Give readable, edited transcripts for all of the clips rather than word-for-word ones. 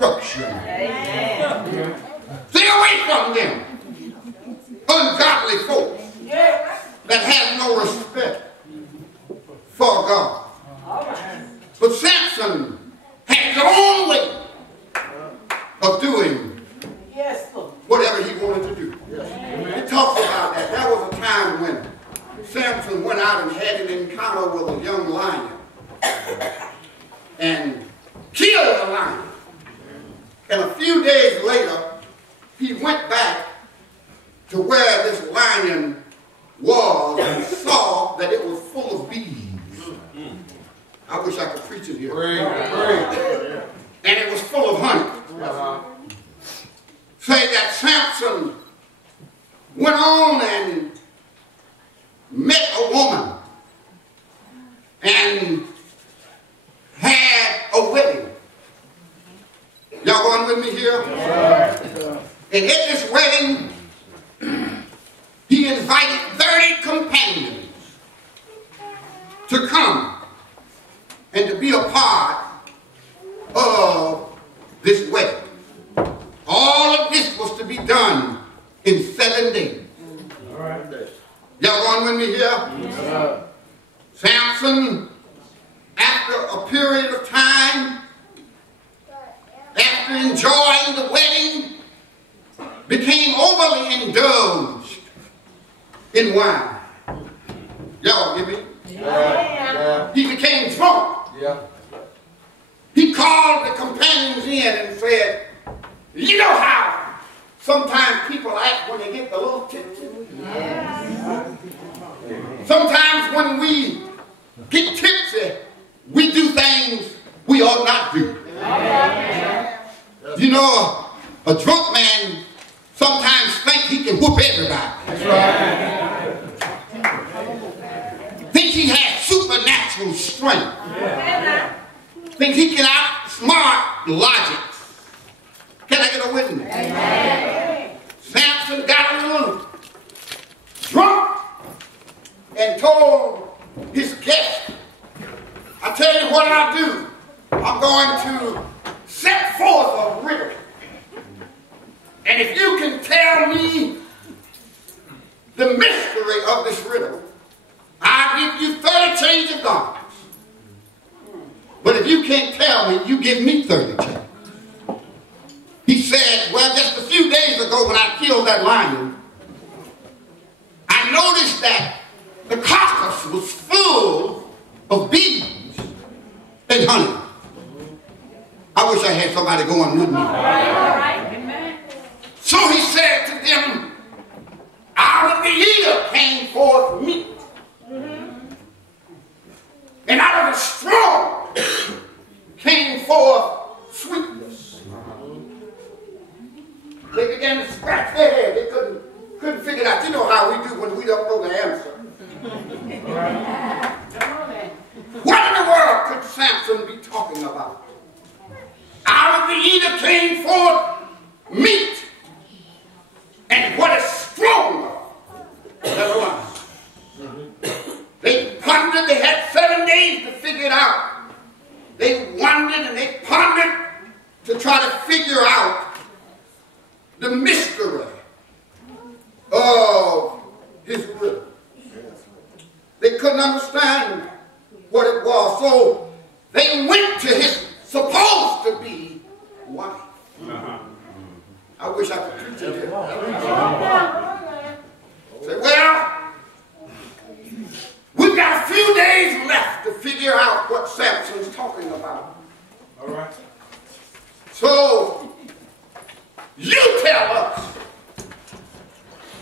destruction. Amen. Stay away from them. Ungodly folks that have no respect for God. But Samson had his own way of doing whatever he wanted to do. He talks about that. There was a time when Samson went out and had an encounter with a young lion and killed the lion. And a few days later, he went back to where this lion was and saw that it was full of bees. I wish I could preach it here. And it was full of honey. Say that Samson went on and met a woman and had a wedding. Y'all going with me here? And at this wedding, he invited 30 companions to come and to be a part of this wedding. All of this was to be done in 7 days. Y'all going with me here? Samson, after a period of time, after enjoying the wedding, became overly indulged in wine. Y'all get me? He became drunk. He called the companions in and said, you know how sometimes people act when they get a little tipsy? Sometimes when we get tipsy, we do things we ought not do. You know, a drunk man sometimes thinks he can whoop everybody. Thinks he has supernatural strength. Thinks he can outsmart logic. Can I get a witness? Amen. Samson got a little drunk and told his guest, I tell you what I'll do. I'm going to set forth a riddle. And if you can tell me the mystery of this riddle, I'll give you 30 change of garments. But if you can't tell me, you give me 30 change. He said, well, just a few days ago when I killed that lion, I noticed that the carcass was full of bees and honey. I wish I had somebody going with me. So he said to them, out of the ear came forth meat. And out of the straw came forth sweetness. They began to scratch their head. They couldn't figure it out. You know how we do when we don't know the answer. What in the world could Samson be talking about? Out of the ear came forth meat. And what is stronger than life? They pondered. They had 7 days to figure it out. They wondered and they pondered to try to figure out the mystery of his riddle. They couldn't understand what it was. So they went to his supposed to be wife. I wish I could preach it here. Say, well, we've got a few days left to figure out what Samson's talking about. All right. So, you tell us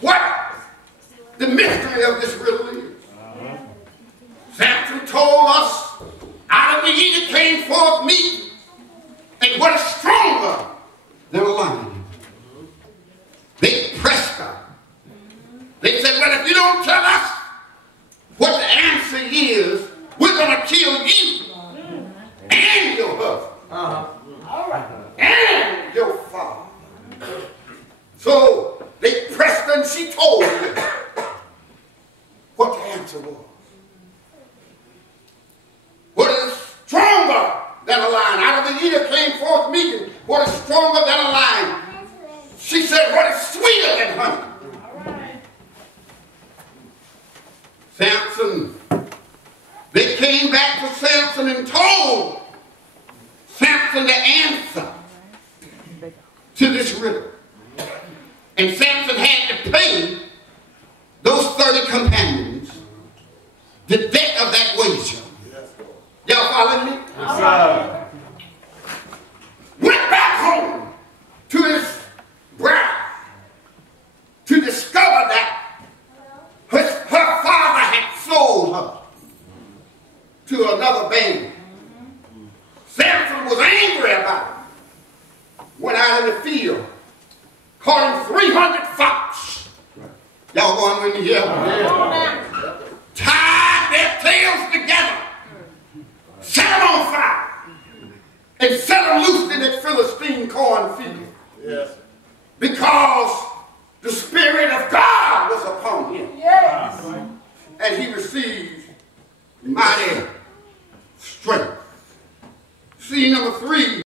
what the mystery of this riddle is. Samson told us, out of the ear came forth meat, and what is stronger than a lion. They pressed her. They said, well, if you don't tell us what the answer is, we're going to kill you and your husband. All right. And your father. So they pressed her and she told them what the answer was. What is stronger than a lion? Out of the ear came forth meat, what is stronger than a lion. She said, what is sweeter than honey. Samson, they came back to Samson and told Samson the answer to this riddle. And Samson had to pay those 30 companions the debt of that wager. Y'all following me? Yes, went back home to his bride to discover that her father had sold her to another band. Samson was angry about it. Went out in the field, caught him 300 fox. Y'all going with me here? Tied their tails together, set them on fire, and set them loose in that Philistine cornfield. Yes. Because the Spirit of God was upon him. Yes. And he received mighty strength. See, number 3.